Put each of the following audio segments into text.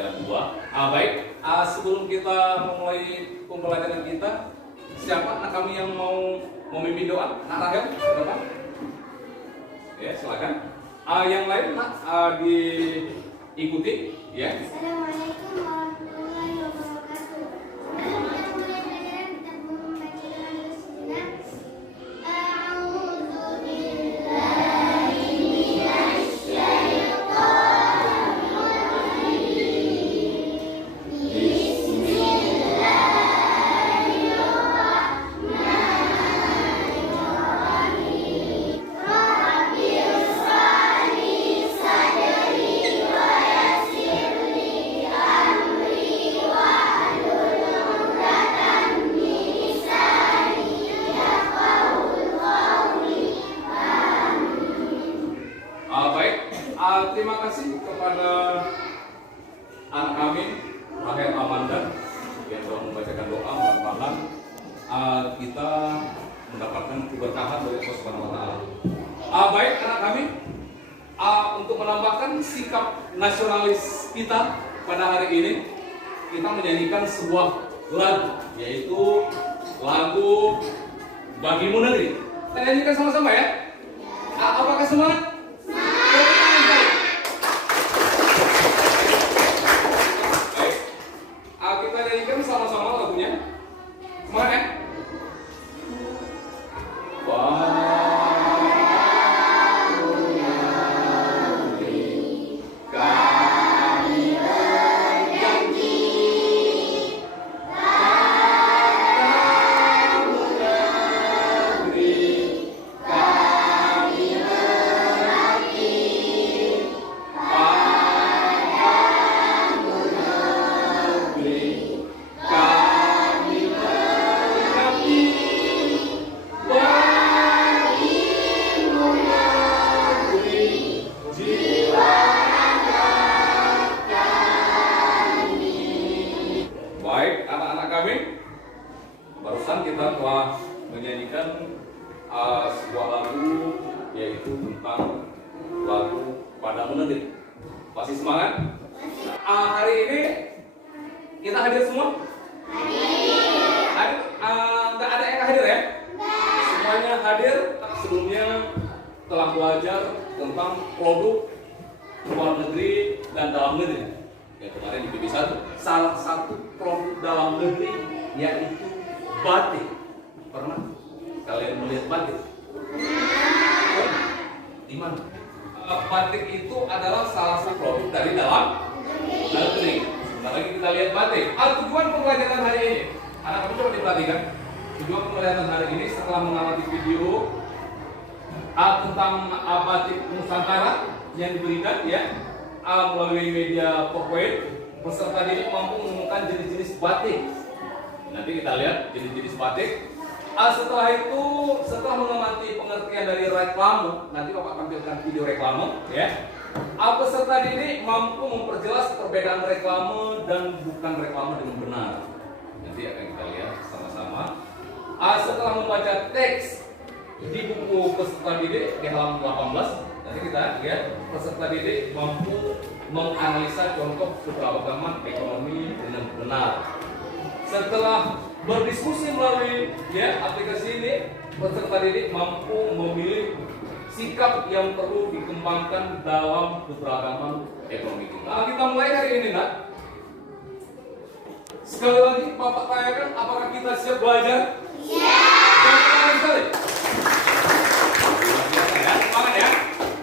pelajaran 2. Baik, sebelum kita memulai pembelajaran kita, siapa anak kami yang mau memimpin doa? Nak Rahel, siapa? Ya, silakan. Yang lain nak diikuti, ya. Assalamualaikum warahmatullahi wabarakatuh. Sebelum kita mulai pelajaran, kita membaca doa dulu sejenak. A'udzu billahi minasy syaithanir rajim. Bismillahirrahmanirrahim. Rabbil shrahli sadri wa yassirli amri wahlul 'uqdatam min lisani yafqahul qawli. Baik, terima kasih kepada anak kami Rahel Amanda yang telah membacakan doa. Mudah-mudahan kita mendapatkan keberkahan dari Allah Subhanahu wa Ta'ala. Baik, anak kami, untuk menambahkan sikap nasionalis kita pada hari ini, kita menyanyikan sebuah lagu, yaitu lagu Bagimu Negeri. Kita nyanyikan sama-sama ya. Apakah semangat? Baik, kita nyanyikan sama-sama lagunya. Semangat ya. Baik, anak-anak kami, barusan kita telah menyanyikan sebuah lagu, yaitu tentang lagu Padamu Negeri. Masih semangat? Hari ini kita hadir semua? Hadir. Nggak ada yang hadir ya? Semuanya hadir. Sebelumnya telah belajar tentang produk luar negeri dan dalam negeri. Ya, kemarin di PB1, salah satu produk dalam negeri yaitu batik. Pernah kalian melihat batik? Di mana? Batik itu adalah salah satu produk dari dalam negeri. Sebentar lagi kita lihat batik. Tujuan pembelajaran hari ini, anak-anak coba diperhatikan. Tujuan pembelajaran hari ini setelah mengamati video tentang batik Nusantara yang diberikan ya melalui media PowerPoint, peserta didik mampu menemukan jenis-jenis batik. Nanti kita lihat jenis-jenis batik. Setelah itu, setelah mengamati pengertian dari reklame, nanti Bapak tampilkan video reklame ya. Peserta didik mampu memperjelas perbedaan reklame dan bukan reklame dengan benar. Nanti akan kita lihat sama-sama. Setelah membaca teks di buku peserta didik di halaman 18, nanti kita lihat peserta didik mampu menganalisa contoh keberagaman ekonomi dengan benar. Setelah berdiskusi melalui aplikasi ini, peserta didik mampu memilih sikap yang perlu dikembangkan dalam keberagaman ekonomi kita. Kita mulai hari ini, nak. Sekali lagi Bapak tanyakan, apakah kita siap belajar? Iya. Sekali. Semangat ya.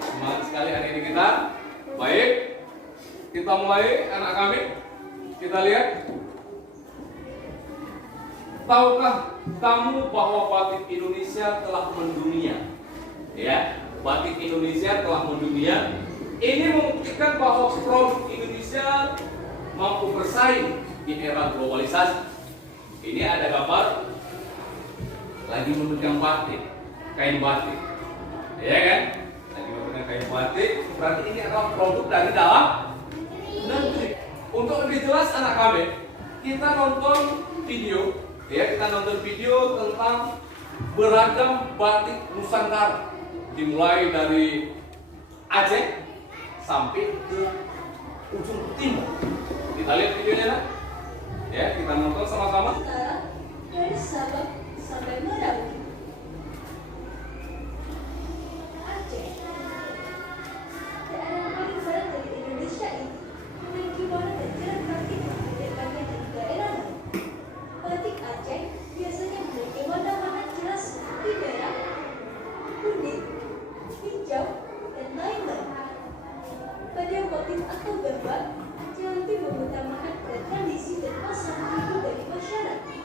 Semangat sekali hari ini kita. Baik, kita mulai anak kami. Kita lihat. Tahukah kamu bahwa batik Indonesia telah mendunia? Ya, batik Indonesia telah mendunia. Ini membuktikan bahwa produk Indonesia mampu bersaing di era globalisasi. Ini ada gambar lagi memegang batik, kain batik, ya kan? Lagi memegang kain batik, berarti ini adalah produk dari dalam negeri. Untuk lebih jelas anak kami, kita nonton video, ya kita nonton video tentang beragam batik Nusantara, dimulai dari Aceh sampai ke ujung timur. Kita lihat videonya nak. Ya, kita nonton sama-sama. Sekarang dari Sabang sampai Merauke, Aceh, daerah paling barat dari Indonesia ini memiliki warna dan jalan kaki yang berbeda dari daerah lain. Batik Aceh biasanya memiliki warna-warna jelas seperti merah, kuning, hijau, dan lain-lain. Pada motif atau gambar, Aceh lebih mengutamakan tradisi dan masa hidup dari masyarakat.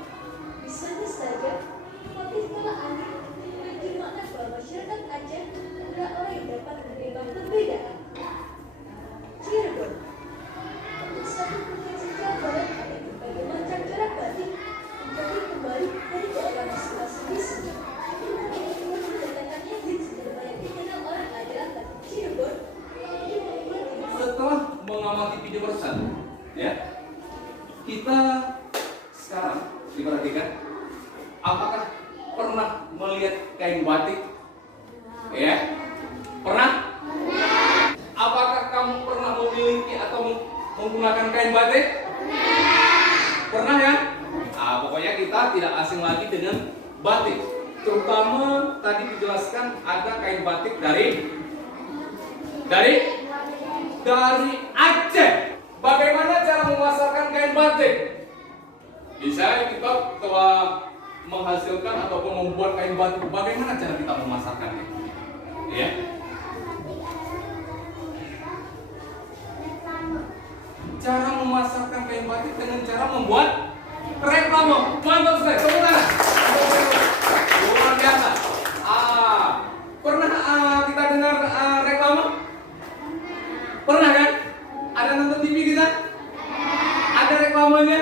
Misalnya saja, motif kala angin memiliki makna bahwa masyarakat Aceh adalah orang yang dapat menerima perbedaan. Cirebon, untuk satu provinsi Jawa Barat ada berbagai macam cara batik menjadi kembali dari daerah masing-masing di sini. Letakkannya di yang paling dikenal orang adalah batik Cirebon. Setelah mengamati video bersama, ya, kita sekarang diperhatikan, apakah pernah melihat kain batik? Ya, pernah? Apakah kamu pernah memiliki atau menggunakan kain batik? Pernah ya? Nah, pokoknya kita tidak asing lagi dengan batik. Terutama tadi dijelaskan ada kain batik dari Aceh. Bagaimana cara memasarkan kain batik? Bisa kita telah menghasilkan ataupun membuat kain batik. Bagaimana cara kita memasarkannya? Ya. Cara memasarkan kain batik dengan cara membuat reklame. Mantap sekali. Tepuk tangan. Luar biasa. Pernah kita dengar reklame? Pernah kan? Ada nonton TV kita? Ada reklamenya?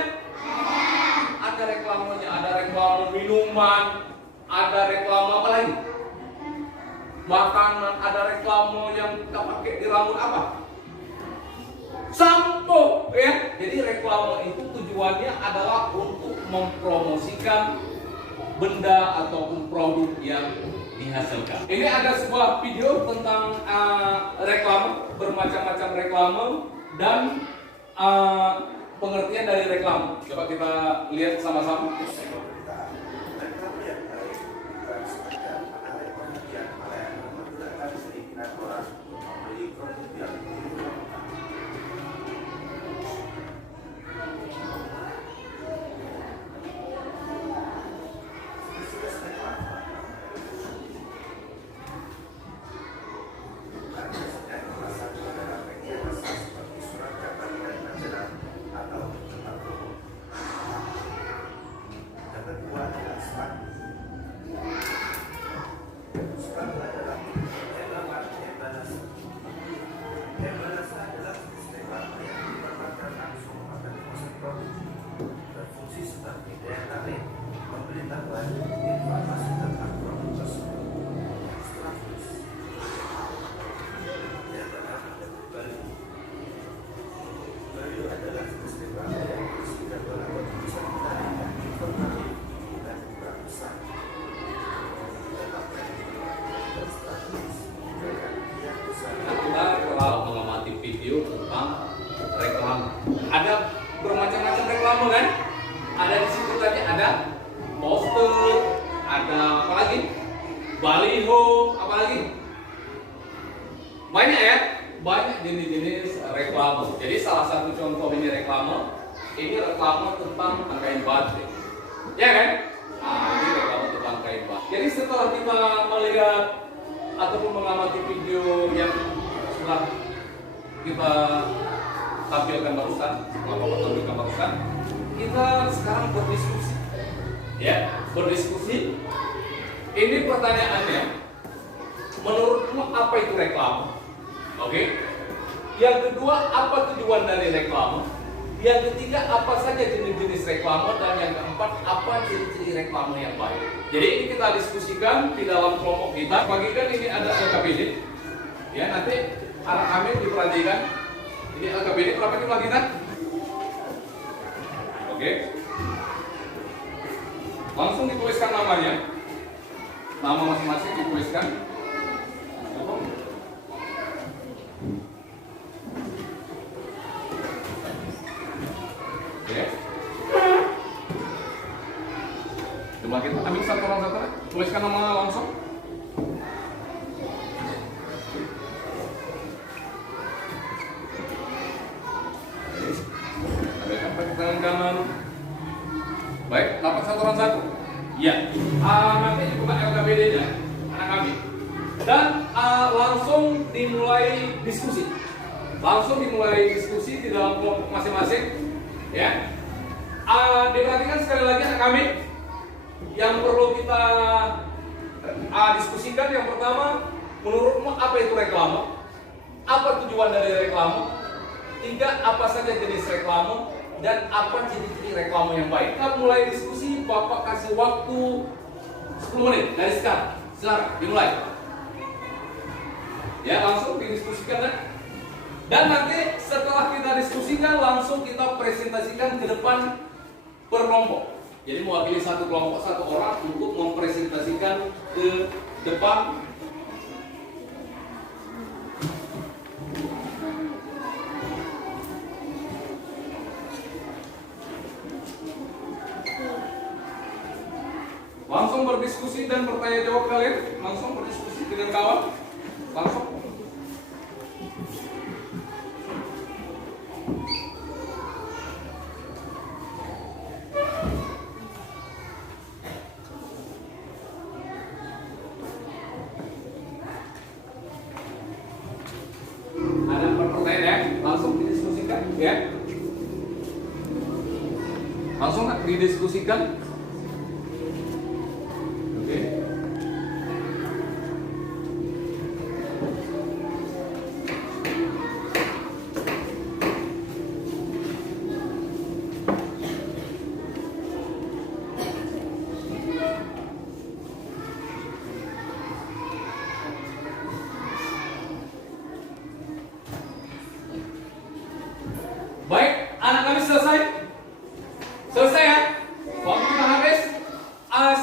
Ada reklamenya, ada reklame minuman, ada reklame apa lagi? Makanan, ada reklame yang kita pakai di rambut apa? Sampo, ya. Jadi reklame itu tujuannya adalah untuk mempromosikan benda ataupun produk yang dihasilkan. Ini ada sebuah video tentang reklame, bermacam-macam reklame dan pengertian dari reklame. Coba kita lihat sama-sama. Ada bermacam-macam reklame kan? Ada di situ tadi ada poster, ada apa lagi? Baliho, apa lagi? Banyak ya? Banyak jenis-jenis reklame. Jadi salah satu contoh ini reklame tentang kain batik. Ya kan? Ini reklame tentang kain batik. Jadi setelah kita melihat ataupun mengamati video yang sudah kita tampilkan barusan, kita sekarang berdiskusi. Ya, berdiskusi. Ini pertanyaannya, menurutmu apa itu reklame? Oke. Yang kedua, apa tujuan dari reklame? Yang ketiga, apa saja jenis-jenis reklame? Dan yang keempat, apa ciri-ciri reklame yang baik? Jadi ini kita diskusikan di dalam kelompok kita. Bagikan ini ada LKPD. Ya, nanti anak kami diperhatikan. Ini LKPD berapa jumlah kita? Oke. Langsung dituliskan namanya. Nama masing-masing dituliskan. Coba kita ambil satu orang satu, tuliskan nama langsung. Ambilkan pakai tangan kanan. Baik, dapat satu orang satu. Iya. Nanti buka LKBD-nya, anak kami. Dan langsung dimulai diskusi. Langsung dimulai diskusi di dalam kelompok masing-masing. Ya. Diperhatikan sekali lagi anak kami. Yang perlu kita diskusikan yang pertama, menurutmu apa itu reklame? Apa tujuan dari reklame? 3, apa saja jenis reklame? Dan apa ciri-ciri reklame yang baik? Kita mulai diskusi, Bapak kasih waktu 10 menit dari sekarang. Silakan, dimulai. Ya, langsung didiskusikan kan? Dan nanti setelah kita diskusikan, langsung kita presentasikan ke depan per kelompok. Jadi mewakili satu kelompok, satu orang untuk mempresentasikan ke depan. Langsung berdiskusi dan bertanya jawab kalian. Langsung berdiskusi dengan kawan. Langsung. Ada pertanyaan ya? Langsung didiskusikan ya. Langsung didiskusikan. Baik, anak kami selesai? Selesai ya? Waktu kita habis.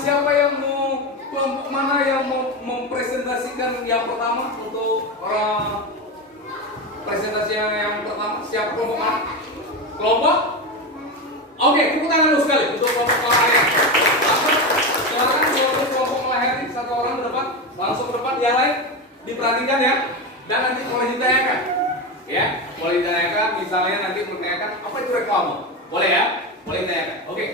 Siapa yang mau, kelompok mana yang mau mempresentasikan yang pertama untuk presentasi yang pertama? Siapa kelompok mana? Kelompok? Oke, tepuk tangan dulu sekali untuk kelompok Malahayati. Silakan kelompok Malahayati, satu orang ke depan, langsung ke depan. Yang lain diperhatikan ya, dan nanti boleh ditanyakan. Ya, boleh ditanyakan. Misalnya nanti menanyakan apa itu reklame, boleh ya, boleh ditanyakan. Oke,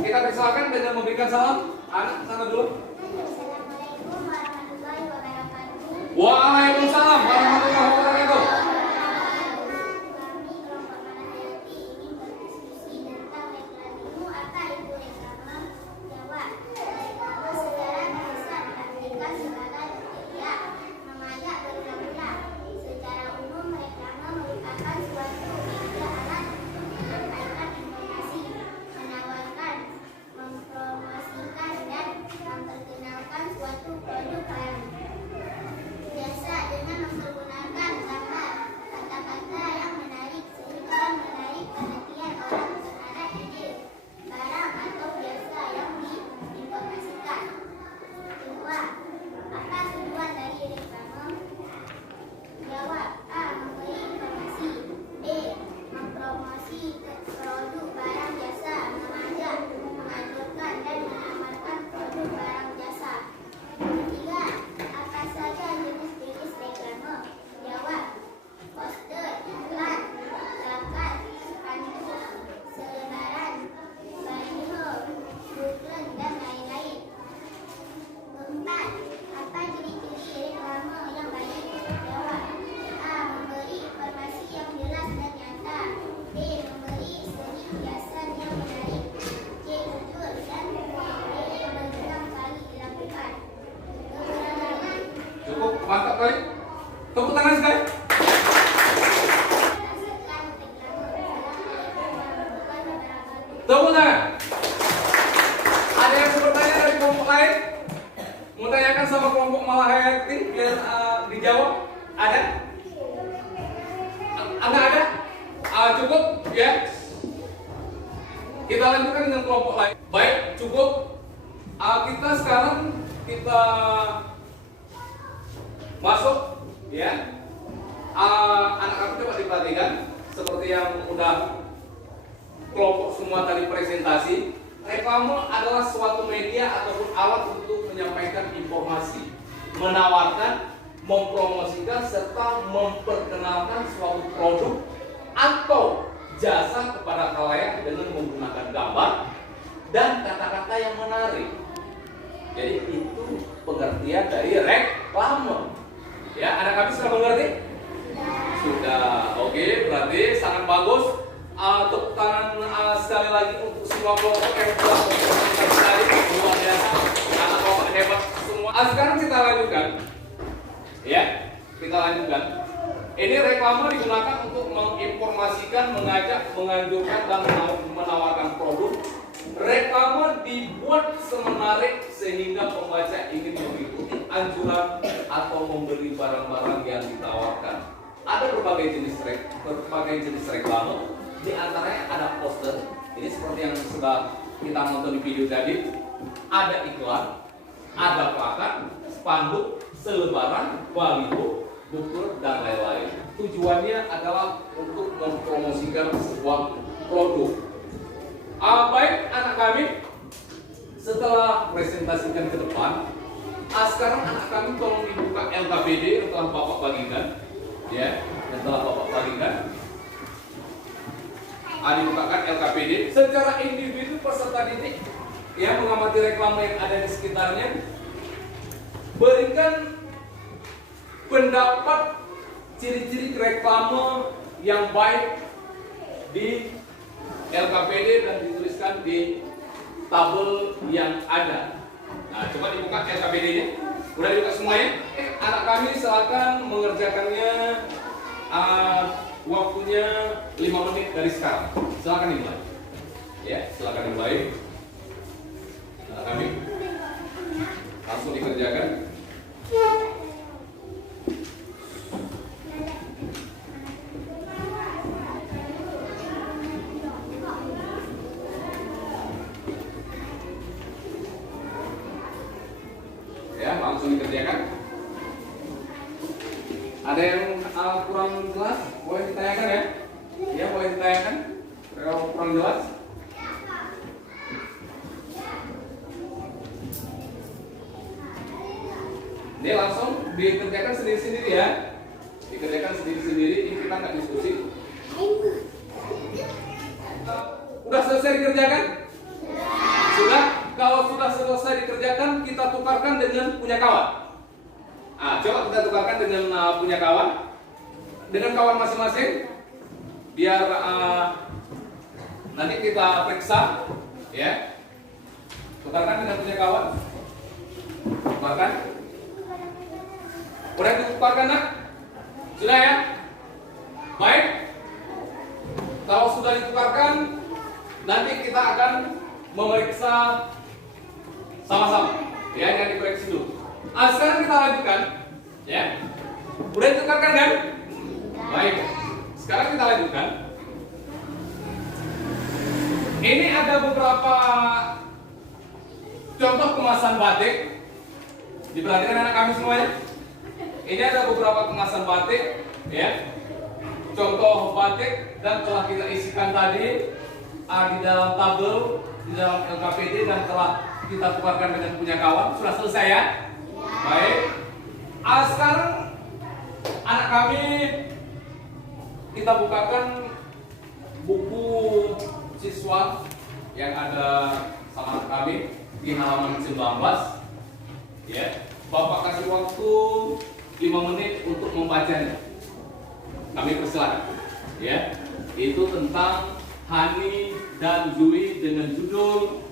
kita persilakan dengan memberikan salam. Anak sana dulu. Assalamualaikum warahmatullahi wabarakatuh. Waalaikumsalam warahmatullahi wabarakatuh. Kami kelompok Malahayati ingin berdiskusi tentang reklame. Apa itu reklame? Jawab. Reklame secara bahasa diartikan sebagai upaya mengajak berulang-ulang. Secara umum reklame merupakan suatu media alat untuk menyampaikan informasi, menawarkan, mempromosikan dan memperkenalkan suatu produk baru. Biasa dengan menggunakan gambar, kata-kata yang menarik sehingga menarik perhatian orang terhadap ide, barang atau jasa yang diinformasikan. Kedua, apa tujuan dari reklame? Jawab. A. Memberi informasi. B. Mempromosi produk barang jasa, mengajak, mengajarkan dan menawarkan produk barang jasa. Ketiga, apa saja jenis-jenis reklame? Jawab. Poster, iklan, plakat, spanduk, selebaran, baliho, booklet, dan lain-lain. Keempat, apa ciri-ciri reklame yang baik? Jawab. A. Memberi informasi yang jelas dan nyata. B. Memberi seni hiasan yang menarik. C. Jujur dan D. Berulang kali dilakukan. Keberadaan Cukup, mantap kali. Tepuk tangan sekali. menghasilkan reklame. Assalamualaikum warahmatullahi wabarakatuh. Tepuk tangan. Ada yang mau bertanya dari kelompok lain? Mau tanyakan sama kelompok Malahayati biar dijawab? Ada? Enggak ada? Cukup ya. Kita lanjutkan dengan kelompok lain. Baik, cukup. Kita sekarang masuk ya. Anak-anak coba diperhatikan seperti yang udah kelompok semua tadi presentasi. reklame adalah suatu media ataupun alat untuk menyampaikan informasi, menawarkan, mempromosikan, serta memperkenalkan suatu produk atau jasa kepada khalayak dengan menggunakan gambar dan kata-kata yang menarik. Jadi itu pengertian dari reklame. Ya, anak kami sudah mengerti? Sudah. Oke, berarti sangat bagus. Tepuk tangan sekali lagi untuk semua kelompok yang telah mengikuti tadi, luar biasa. Anak kelompok hebat semua. Sekarang kita lanjutkan. Ya, kita lanjutkan. Ini reklame digunakan untuk menginformasikan, mengajak, menganjurkan, dan menawarkan produk. Reklame dibuat semenarik sehingga pembaca ingin mengikuti anjuran atau membeli barang-barang yang ditawarkan. Ada berbagai jenis reklame. Di antaranya ada poster. Ini seperti yang sudah kita nonton di video tadi. Ada iklan, ada plakat, spanduk, selebaran, baliho, buku, dan lain-lain. Tujuannya adalah untuk mempromosikan sebuah produk. Baik anak kami, setelah presentasikan ke depan, sekarang anak kami tolong dibuka LKPD yang telah Bapak bagikan, ya, yang telah Bapak bagikan. Dibukakan LKPD. Secara individu peserta didik yang mengamati reklame yang ada di sekitarnya, berikan pendapat ciri-ciri reklame yang baik di LKPD dan dituliskan di tabel yang ada. Nah, coba dibuka LKPD-nya. Udah dibuka semuanya? Anak kami silakan mengerjakannya. Waktunya 5 menit dari sekarang. Silakan dimulai. Ya, silakan dimulai. Anak kami langsung dikerjakan. Ya, langsung dikerjakan. Ada yang kurang jelas, boleh ditanyakan ya? Ya, boleh ditanyakan. Kalau kurang jelas. Ini langsung dikerjakan sendiri-sendiri ya. Dikerjakan sendiri-sendiri, ini kita nggak diskusi. Udah selesai dikerjakan? Sudah? Kalau sudah selesai dikerjakan, kita tukarkan dengan punya kawan. Coba kita tukarkan dengan punya kawan, dengan kawan masing-masing, biar nanti kita periksa, ya. Tukarkan dengan punya kawan, tukarkan. Udah ditukarkan nak? Sudah ya? Baik. Kalau sudah ditukarkan, nanti kita akan memeriksa sama-sama. Ya, jangan dikoreksi dulu. Sekarang kita lanjutkan, ya. Udah ditukarkan kan? Baik. Sekarang kita lanjutkan. Ini ada beberapa contoh kemasan batik. Diperhatikan anak kami semuanya. Ini ada beberapa kemasan batik, ya. Contoh batik dan telah kita isikan tadi di dalam tabel, di dalam LKPD dan telah kita tukarkan dengan punya kawan. Sudah selesai ya? Baik. Sekarang anak kami kita bukakan buku siswa yang ada sama anak kami di halaman 19. Ya. Bapak kasih waktu 5 menit untuk membacanya. Kami persilakan. Ya. Itu tentang Hani dan Zui dengan judul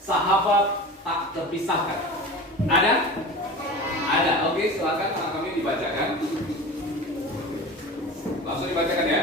Sahabat Tak Terpisahkan. Ada? Ada. Oke, silakan anak kami dibacakan. Langsung dibacakan ya.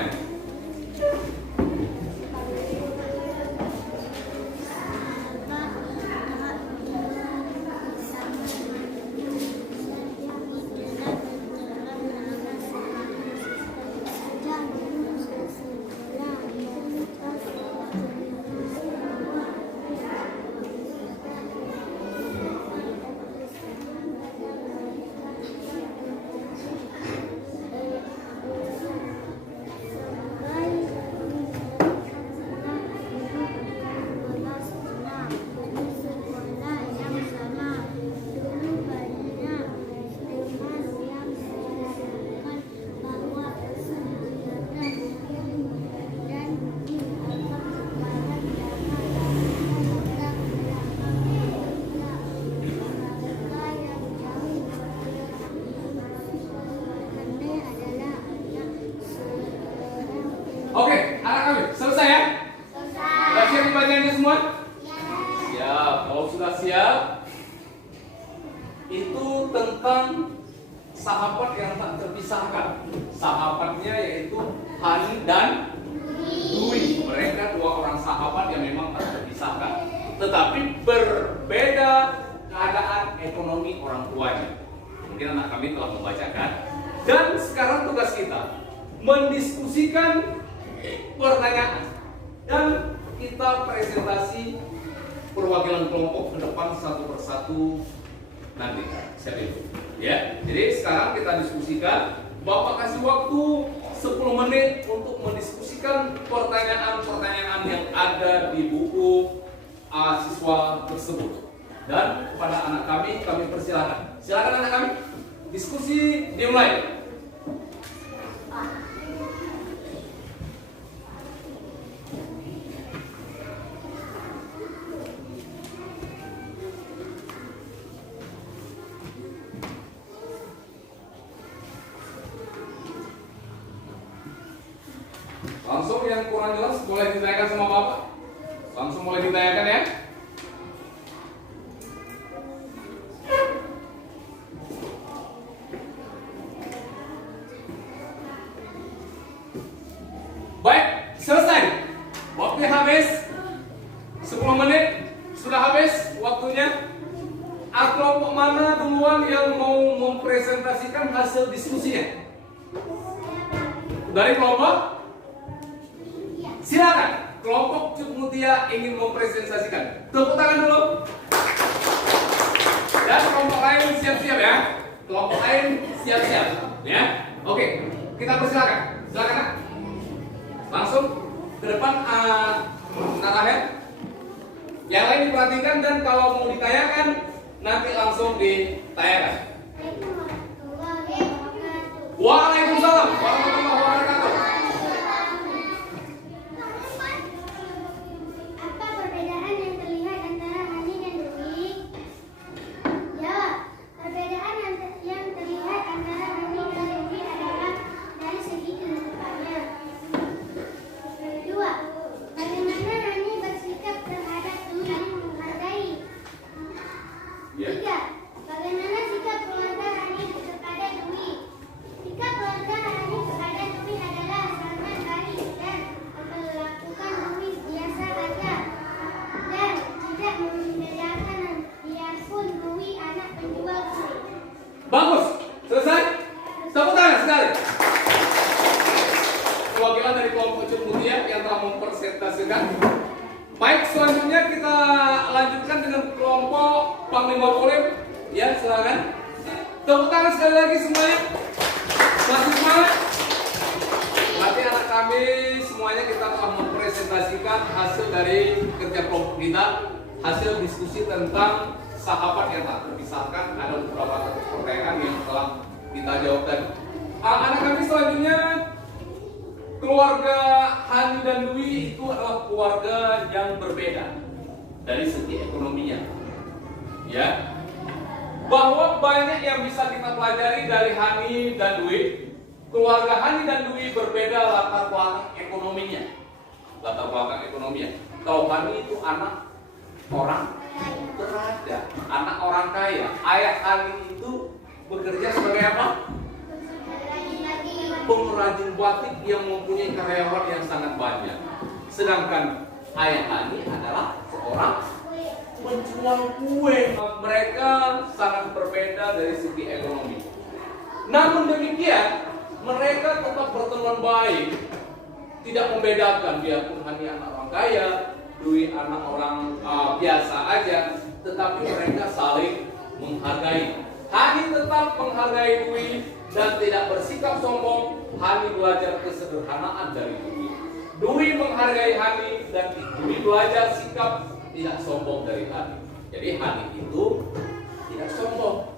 semua? Siap. Kalau sudah siap, itu tentang sahabat yang tak terpisahkan. Sahabatnya yaitu Hani dan Dwi. Mereka dua orang sahabat yang memang tak terpisahkan, tetapi berbeda keadaan ekonomi orang tuanya. Mungkin anak kami telah membacakan. Dan sekarang tugas kita mendiskusikan pertanyaan dan kita presentasi perwakilan kelompok ke depan satu persatu nanti. Siap itu? Ya. Jadi sekarang kita diskusikan. Bapak kasih waktu 10 menit untuk mendiskusikan pertanyaan-pertanyaan yang ada di buku siswa tersebut. Dan kepada anak kami persilakan. Silakan anak kami. Diskusi dimulai. Langsung yang kurang jelas boleh ditanyakan sama Bapak. Langsung boleh ditanyakan ya. Baik, selesai. Waktunya habis. 10 menit sudah habis waktunya. Kelompok mana duluan yang mau mempresentasikan hasil diskusinya? Dari kelompok? Silakan. Kelompok Cut Mutia ingin mempresentasikan. Tepuk tangan dulu. Dan kelompok lain siap-siap ya. Kelompok lain siap-siap ya. Oke, kita persilakan. Silakan Nak. Langsung ke depan narahnya. Yang lain diperhatikan dan kalau mau ditanyakan nanti langsung ditanyakan. Waalaikumsalam warahmatullahi wabarakatuh. Apa perbedaan yang terlihat antara Hani dan Dwi? Jawab. Perbedaan yang terlihat antara Hani dan Dwi adalah dari segi kehidupannya. Kedua, bagaimana Hani bersikap terhadap Dwi yang menghargai. Tiga, bagaimana sikap keluarga Hani kepada Dwi. Sikap keluarga Hani kepada Dwi adalah sangat baik dan memperlakukan Dwi biasa saja dan tidak membedakan biarpun Dwi anak penjual kue. Bagus, selesai. Tepuk tangan sekali. Perwakilan dari kelompok Cut Mutia yang telah mempresentasikan. Baik, selanjutnya kita lanjutkan dengan kelompok Panglima Polem. Ya, silakan. Tepuk tangan sekali lagi semuanya. Masih semangat? Berarti anak kami semuanya kita telah mempresentasikan hasil dari kerja kelompok kita, hasil diskusi tentang sahabat yang tak terpisahkan. Ada beberapa pertanyaan yang telah kita jawab tadi. Anak kami selanjutnya, keluarga Hani dan Dwi itu adalah keluarga yang berbeda dari segi ekonominya. Ya. Bahwa banyak yang bisa kita pelajari dari Hani dan Dwi. Keluarga Hani dan Dwi berbeda latar belakang ekonominya. Latar belakang ekonominya. Kalau Hani itu anak orang berada, anak orang kaya. Ayah Hani itu bekerja sebagai apa? Pengrajin batik yang mempunyai karyawan yang sangat banyak. Sedangkan ayah Hani adalah seorang penjual kue. Mereka sangat berbeda dari segi ekonomi. Namun demikian, mereka tetap berteman baik. Tidak membedakan biarpun Hani anak orang kaya, Dwi anak orang biasa aja, tetapi mereka saling menghargai. Hani tetap menghargai Dwi dan tidak bersikap sombong. Hani belajar kesederhanaan dari Dwi. Dwi menghargai Hani dan Dwi belajar sikap tidak sombong dari Hani. Jadi Hani itu tidak sombong.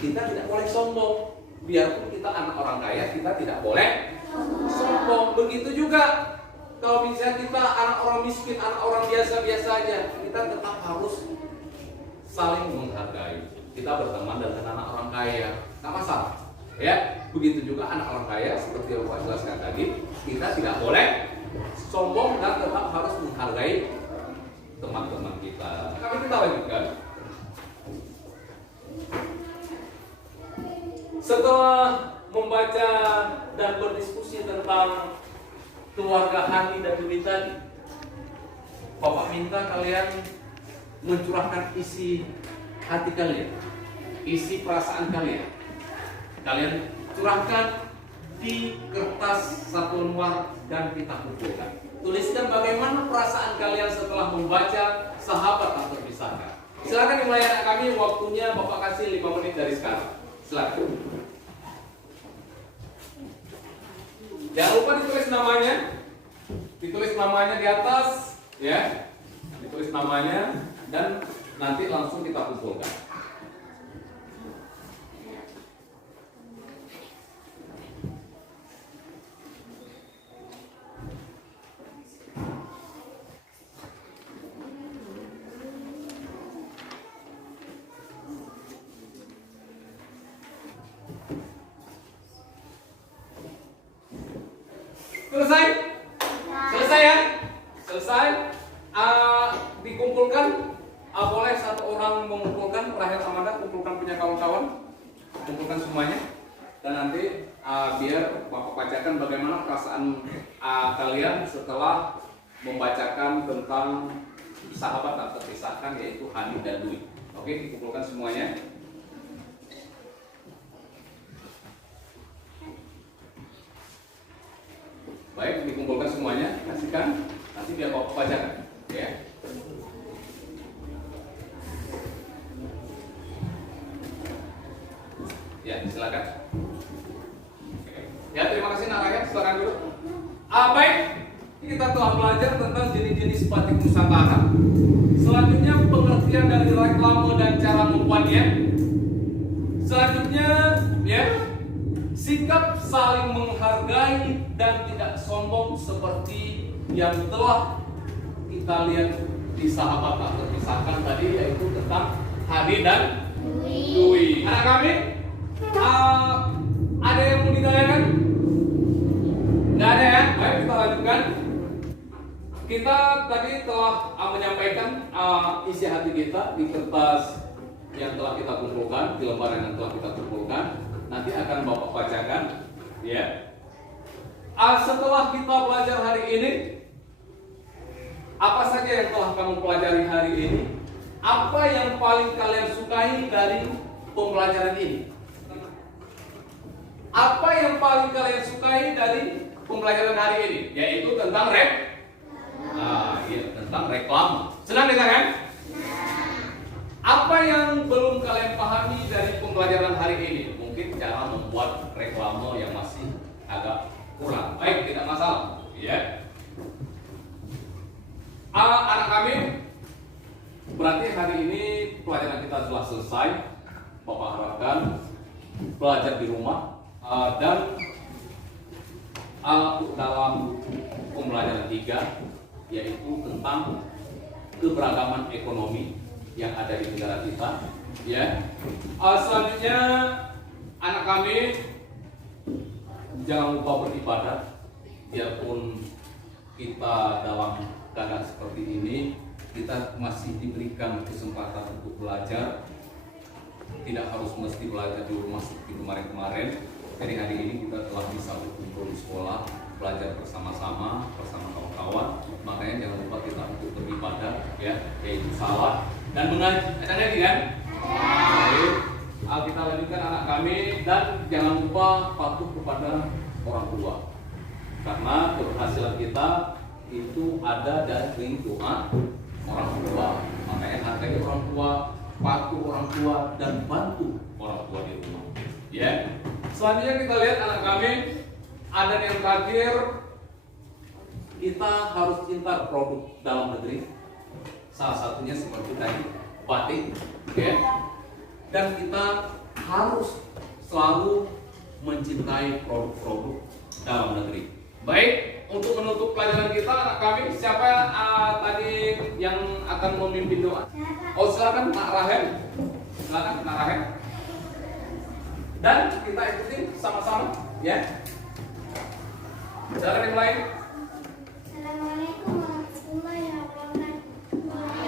Kita tidak boleh sombong. Biarpun kita anak orang kaya, kita tidak boleh sombong. Begitu juga kalau misalnya kita anak orang miskin, anak orang biasa-biasa aja, kita tetap harus saling menghargai. Kita berteman dengan anak orang kaya, tak masalah. Ya, begitu juga anak orang kaya seperti yang Pak jelaskan tadi, kita tidak boleh sombong dan tetap harus menghargai teman-teman kita. Kami kita lanjutkan. Setelah membaca dan berdiskusi tentang keluarga Hani dan Dwi tadi, Bapak minta kalian mencurahkan isi hati kalian, isi perasaan kalian. Kalian curahkan di kertas satu lembar dan kita kumpulkan. Tuliskan bagaimana perasaan kalian setelah membaca Sahabat Tak Terpisahkan. Silakan dimulai anak kami, waktunya Bapak kasih 5 menit dari sekarang. Silakan. Jangan lupa ditulis namanya. Ditulis namanya di atas, ya. Ditulis namanya dan nanti langsung kita kumpulkan. Selesai? Selesai ya? Selesai? Dikumpulkan. Boleh satu orang mengumpulkan. Rahel Amanda kumpulkan punya kawan-kawan. Kumpulkan semuanya. Dan nanti biar Bapak bacakan bagaimana perasaan kalian setelah membacakan tentang Sahabat Tak Terpisahkan, yaitu Hani dan Dwi. Oke, dikumpulkan semuanya. Baik, dikumpulkan semuanya, kasihkan, nanti biar Bapak bacakan, ya. Ya, silakan. Ya, terima kasih Nak Rakyat, silakan dulu. Baik, kita telah belajar tentang jenis-jenis batik Nusantara. Selanjutnya pengertian dari reklame dan cara membuatnya. Selanjutnya, ya, sikap saling menghargai dan tidak sombong seperti yang telah kita lihat di Sahabat Tak Terpisahkan tadi, yaitu tentang Hani dan Dwi. Anak kami, ada yang mau ditanyakan? Nggak ada ya? Baik, kita lanjutkan. Kita tadi telah menyampaikan isi hati kita di kertas yang telah kita kumpulkan, di lembaran yang telah kita kumpulkan. Nanti akan Bapak bacakan, ya. Setelah kita belajar hari ini, apa saja yang telah kamu pelajari hari ini? Apa yang paling kalian sukai dari pembelajaran ini? Apa yang paling kalian sukai dari pembelajaran hari ini? Yaitu tentang tentang reklame. Senang dengar kan? Apa yang belum kalian pahami dari pembelajaran hari ini? Mungkin cara membuat reklame yang masih agak kurang. Baik, tidak masalah, ya. Anak kami, berarti hari ini pelajaran kita telah selesai. Bapak harapkan belajar di rumah dan dalam pembelajaran 3, yaitu tentang keberagaman ekonomi yang ada di negara kita, ya. Selanjutnya anak kami jangan lupa beribadah, biarpun kita dalam keadaan seperti ini, kita masih diberikan kesempatan untuk belajar. Tidak harus mesti belajar di rumah seperti kemarin-kemarin. Jadi hari ini kita telah bisa berkumpul di sekolah, belajar bersama-sama bersama kawan-kawan. Makanya jangan lupa kita untuk beribadah, ya, yaitu salat dan mengaji. Ada kan? Baik. Kita lanjutkan anak kami, dan jangan lupa patuh kepada orang tua. Karena keberhasilan kita itu ada dari doa orang tua. Makanya hargai orang tua, patuh orang tua, dan bantu orang tua di rumah. Ya. Selanjutnya kita lihat anak kami, ada yang terakhir, kita harus cinta produk dalam negeri. Salah satunya seperti tadi, batik, ya. Dan kita harus selalu mencintai produk-produk dalam negeri. Baik, untuk menutup pelajaran kita, anak kami, siapa tadi yang akan memimpin doa? Oh, silakan Nak Rahel. Silakan Nak Rahel. Dan kita ikuti sama-sama, ya. Silakan yang lain. Assalamualaikum warahmatullahi wabarakatuh.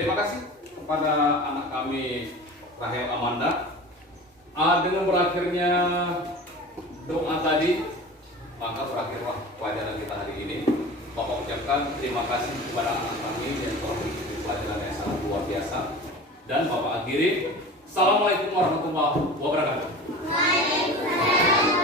Terima kasih kepada anak kami Rahel Amanda. Dengan berakhirnya doa tadi, maka berakhirlah pelajaran kita hari ini. Bapak ucapkan terima kasih kepada anak kami yang telah mengikuti pelajaran yang sangat luar biasa. Dan Bapak akhiri, Assalamualaikum warahmatullahi wabarakatuh. Waalaikumsalam.